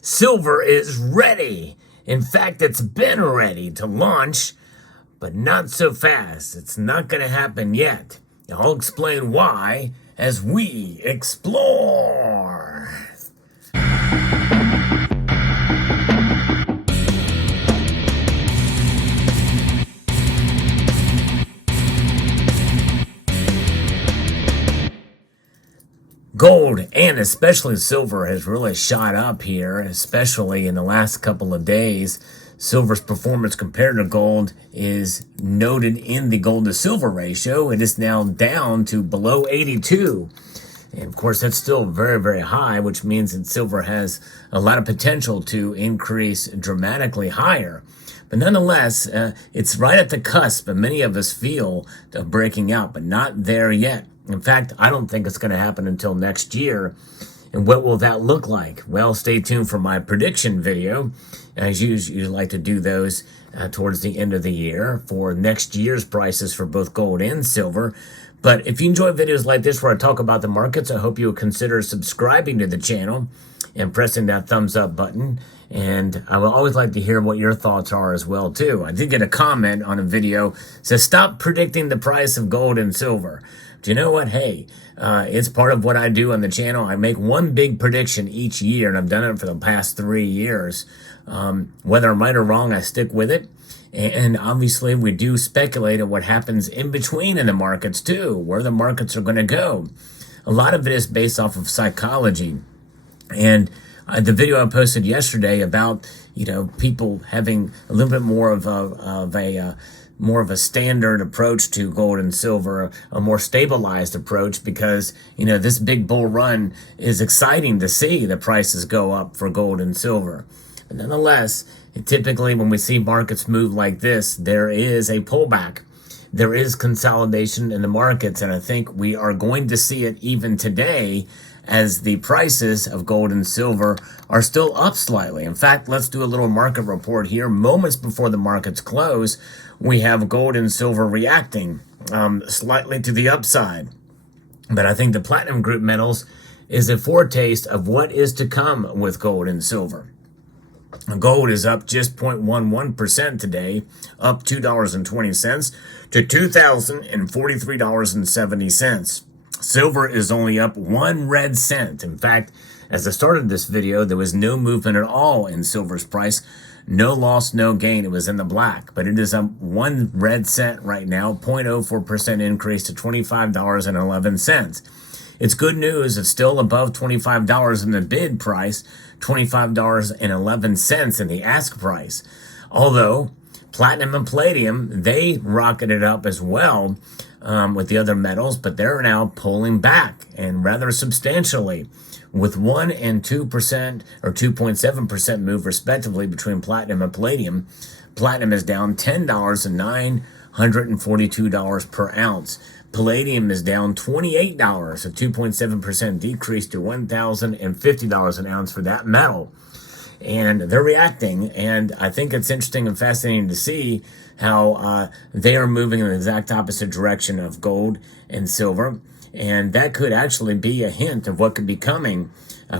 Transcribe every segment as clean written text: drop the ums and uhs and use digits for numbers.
Silver is ready. In fact, it's been ready to launch, but not so fast. It's not going to happen yet. I'll explain why as we explore. Gold, and especially silver, has really shot up here, especially in the last couple of days. Silver's performance compared to gold is noted in the gold to silver ratio. It is now down to below 82. And of course, that's still very, very high, which means that silver has a lot of potential to increase dramatically higher. But nonetheless, it's right at the cusp, and many of us feel of breaking out, but not there yet. In fact, I don't think it's going to happen until next year. And what will that look like? Well, stay tuned for my prediction video. As usually, you like to do those towards the end of the year for next year's prices for both gold and silver. But if you enjoy videos like this where I talk about the markets, I hope you will consider subscribing to the channel and pressing that thumbs up button. And I will always like to hear what your thoughts are as well, too. I did get a comment on a video that says, stop predicting the price of gold and silver. Do you know what? Hey, it's part of what I do on the channel. I make one big prediction each year, and I've done it for the past 3 years. Whether I'm right or wrong, I stick with it. And obviously, we do speculate on what happens in between in the markets, too, where the markets are going to go. A lot of it is based off of psychology. And the video I posted yesterday about, people having a little bit more of a standard approach to gold and silver, a more stabilized approach, because, this big bull run is exciting to see the prices go up for gold and silver. But nonetheless, typically when we see markets move like this, there is a pullback. There is consolidation in the markets, and I think we are going to see it even today as the prices of gold and silver are still up slightly. In fact, let's do a little market report here. Moments before the markets close, we have gold and silver reacting slightly to the upside. But I think the platinum group metals is a foretaste of what is to come with gold and silver. Gold is up just 0.11% today, up $2.20 to $2,043.70. Silver is only up 1 red cent. In fact, as I started this video, there was no movement at all in silver's price. No loss, no gain. It was in the black, but it is up 1 red cent right now, 0.04% increase to $25.11. It's good news. It's still above $25 in the bid price, $25.11 in the ask price. Although platinum and palladium, they rocketed up as well with the other metals, but they're now pulling back, and rather substantially, with 1% and 2% or 2.7% move respectively between platinum and palladium. Platinum is down $10 to $942 per ounce. Palladium is down $28, a 2.7% decrease to $1,050 an ounce for that metal. And they're reacting, and I think it's interesting and fascinating to see how they are moving in the exact opposite direction of gold and silver. And that could actually be a hint of what could be coming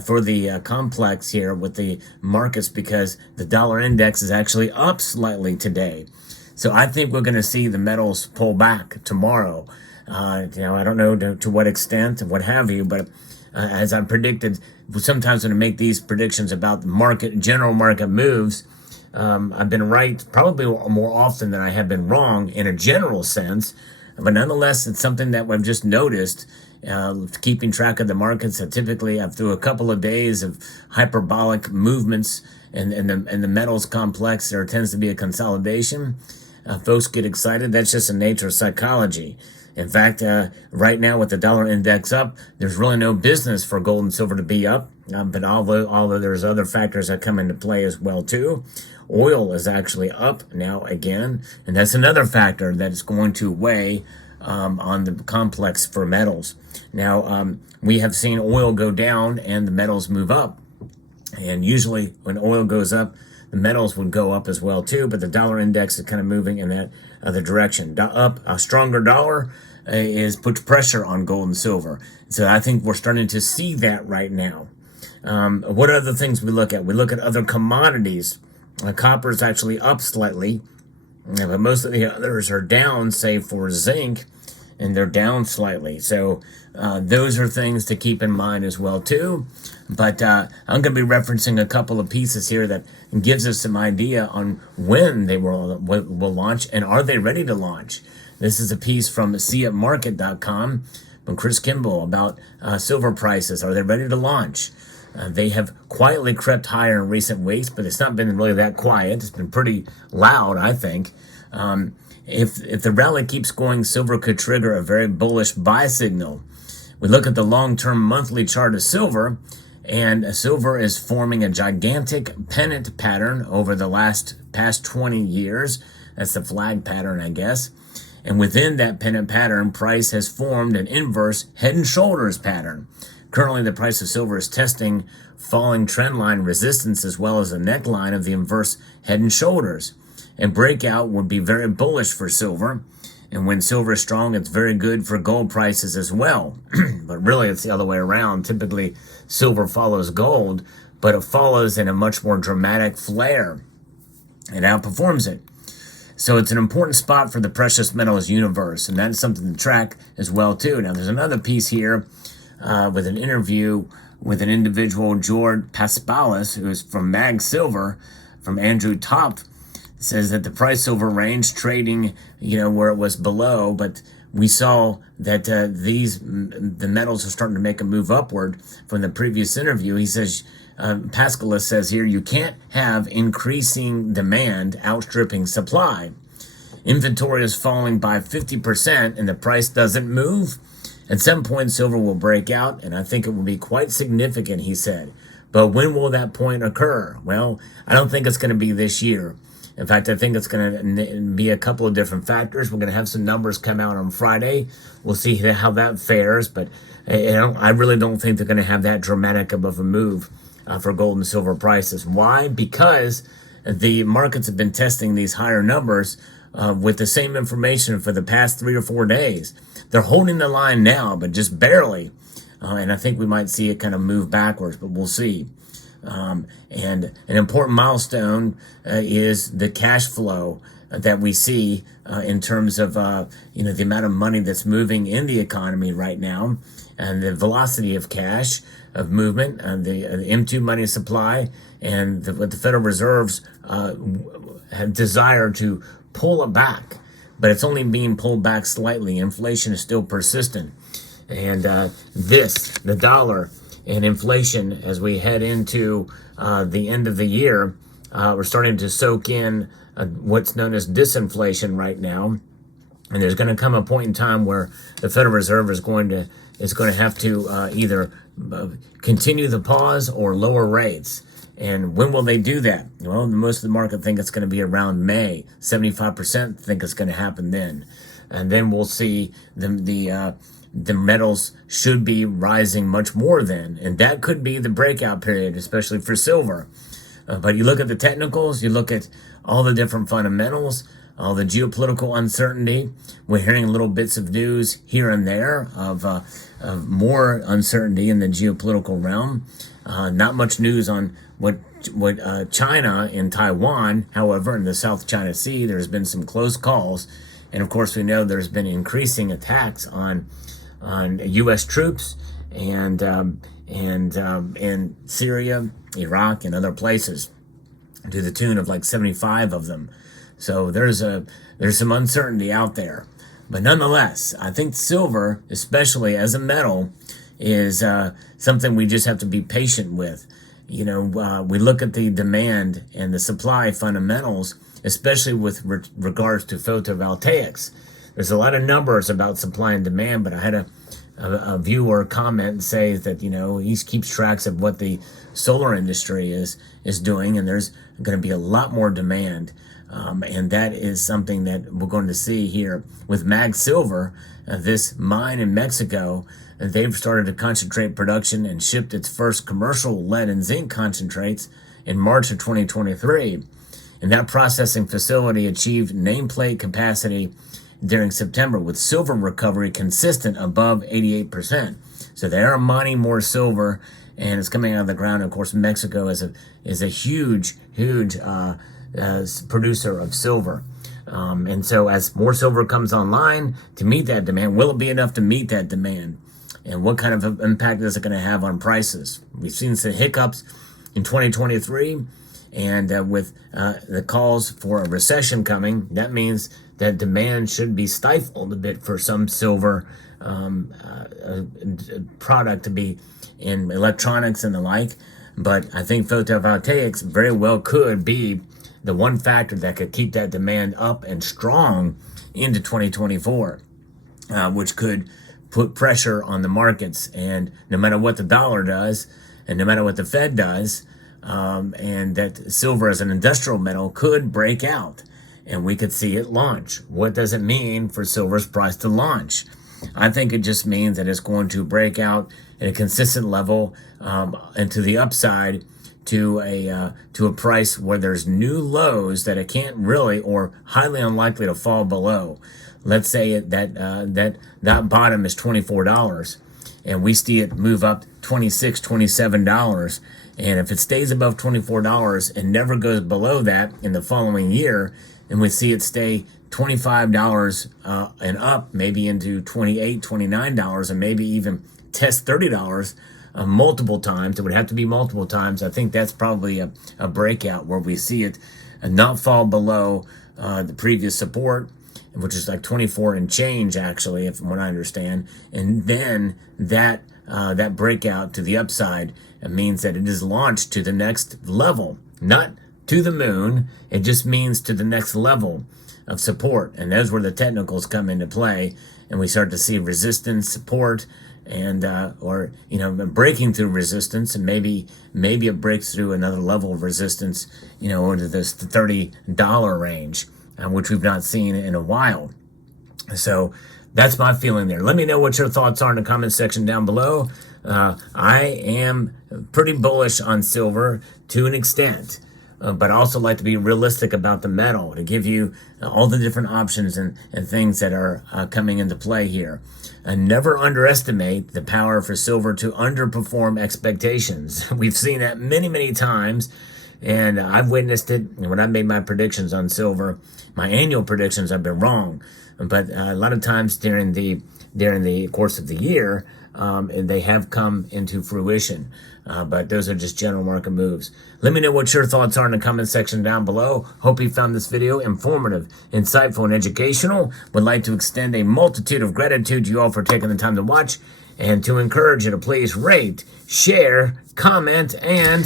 for the complex here with the markets, because the dollar index is actually up slightly today. So I think we're going to see the metals pull back tomorrow. I don't know to what extent and what have you, but as I predicted, sometimes when I make these predictions about the market, general market moves, I've been right probably more often than I have been wrong in a general sense. But nonetheless, it's something that I've just noticed, keeping track of the markets. Typically, through a couple of days of hyperbolic movements in the metals complex, there tends to be a consolidation. Folks get excited. That's just the nature of psychology. In fact, right now with the dollar index up, there's really no business for gold and silver to be up. But although there's other factors that come into play as well too, oil is actually up now again, and that's another factor that is going to weigh on the complex for metals. Now, we have seen oil go down and the metals move up, and usually when oil goes up, the metals would go up as well too, but the dollar index is kind of moving in that other direction. Up, a stronger dollar puts pressure on gold and silver. So I think we're starting to see that right now. What other things we look at? We look at other commodities. Copper is actually up slightly, but most of the others are down, save for zinc, and they're down slightly. So those are things to keep in mind as well too. But I'm going to be referencing a couple of pieces here that gives us some idea on when they will launch and are they ready to launch. This is a piece from seeitmarket.com from Chris Kimball about silver prices. Are they ready to launch? They have quietly crept higher in recent weeks, but it's not been really that quiet. It's been pretty loud, I think. If the rally keeps going, silver could trigger a very bullish buy signal. We look at the long-term monthly chart of silver, and silver is forming a gigantic pennant pattern over the past 20 years. That's the flag pattern, I guess. And within that pennant pattern, price has formed an inverse head and shoulders pattern. Currently, the price of silver is testing falling trendline resistance as well as a neckline of the inverse head and shoulders. And breakout would be very bullish for silver. And when silver is strong, it's very good for gold prices as well. But really, it's the other way around. Typically, silver follows gold, but it follows in a much more dramatic flare. It outperforms it. So it's an important spot for the precious metals universe, and that's something to track as well too. Now, there's another piece here with an interview with an individual, George Paspalis, who is from Mag Silver, from Andrew Top. Says that the price silver range trading, where it was below, but we saw that the metals are starting to make a move upward from the previous interview. He says, Pascalis says here, you can't have increasing demand outstripping supply. Inventory is falling by 50% and the price doesn't move. At some point, silver will break out, and I think it will be quite significant, he said. But when will that point occur? Well, I don't think it's going to be this year. In fact, I think it's going to be a couple of different factors. We're going to have some numbers come out on Friday. We'll see how that fares, but I really don't think they're going to have that dramatic of a move for gold and silver prices. Why? Because the markets have been testing these higher numbers with the same information for the past 3 or 4 days. They're holding the line now, but just barely. And I think we might see it kind of move backwards, but we'll see. And an important milestone is the cash flow that we see in terms of the amount of money that's moving in the economy right now, and the velocity of cash of movement, the M2 money supply, and what the Federal Reserves have desire to pull it back, but it's only being pulled back slightly. Inflation is still persistent, and the dollar. And inflation, as we head into the end of the year, we're starting to soak in what's known as disinflation right now. And there's going to come a point in time where the Federal Reserve is going to have to either continue the pause or lower rates. And when will they do that? Well, most of the market think it's going to be around May. 75% think it's going to happen then. And then we'll see the metals should be rising much more then. And that could be the breakout period, especially for silver. But you look at the technicals, you look at all the different fundamentals, all the geopolitical uncertainty. We're hearing little bits of news here and there of more uncertainty in the geopolitical realm. Not much news on what China and Taiwan. However, in the South China Sea, there's been some close calls. And of course, we know there's been increasing attacks on U.S. troops and in Syria, Iraq, and other places, to the tune of like 75 of them. So there's some uncertainty out there. But nonetheless, I think silver, especially as a metal, is something we just have to be patient with. We look at the demand and the supply fundamentals, especially with regards to photovoltaics. There's a lot of numbers about supply and demand, but I had a viewer comment and say that, he keeps tracks of what the solar industry is doing, and there's going to be a lot more demand. And that is something that we're going to see here with Mag Silver, this mine in Mexico. They've started to concentrate production and shipped its first commercial lead and zinc concentrates in March of 2023. And that processing facility achieved nameplate capacity during September, with silver recovery consistent above 88%. So they are mining more silver and it's coming out of the ground. Of course, Mexico is a huge producer of silver. And so as more silver comes online to meet that demand, will it be enough to meet that demand? And what kind of impact is it going to have on prices? We've seen some hiccups in 2023, and with the calls for a recession coming, that means that demand should be stifled a bit for some silver product to be in electronics and the like. But I think photovoltaics very well could be the one factor that could keep that demand up and strong into 2024, which could put pressure on the markets. And no matter what the dollar does, and no matter what the Fed does, and that silver as an industrial metal could break out, and we could see it launch. What does it mean for silver's price to launch? I think it just means that it's going to break out at a consistent level and to the upside to a price where there's new lows that it can't really or highly unlikely to fall below. Let's say that bottom is $24, and we see it move up $26, $27. And if it stays above $24 and never goes below that in the following year, and we see it stay $25 and up, maybe into $28, $29, and maybe even test $30 multiple times. It would have to be multiple times. I think that's probably a breakout where we see it not fall below the previous support, which is like 24 and change, actually, from what I understand. And then that breakout to the upside means that it is launched to the next level, not to the moon. It just means to the next level of support. And that's where the technicals come into play, and we start to see resistance, support, and or breaking through resistance, and maybe it breaks through another level of resistance, into this $30 range, which we've not seen in a while. So that's my feeling there. Let me know what your thoughts are in the comment section down below. I am pretty bullish on silver to an extent, but I also like to be realistic about the metal to give you all the different options and things that are coming into play here. And never underestimate the power for silver to underperform expectations. We've seen that many, many times, and I've witnessed it. And when I made my predictions on silver, my annual predictions, I've been wrong. But a lot of times during the course of the year, they have come into fruition. But those are just general market moves. Let me know what your thoughts are in the comment section down below. Hope you found this video informative, insightful, and educational. Would like to extend a multitude of gratitude to you all for taking the time to watch, and to encourage you to please rate, share, comment, and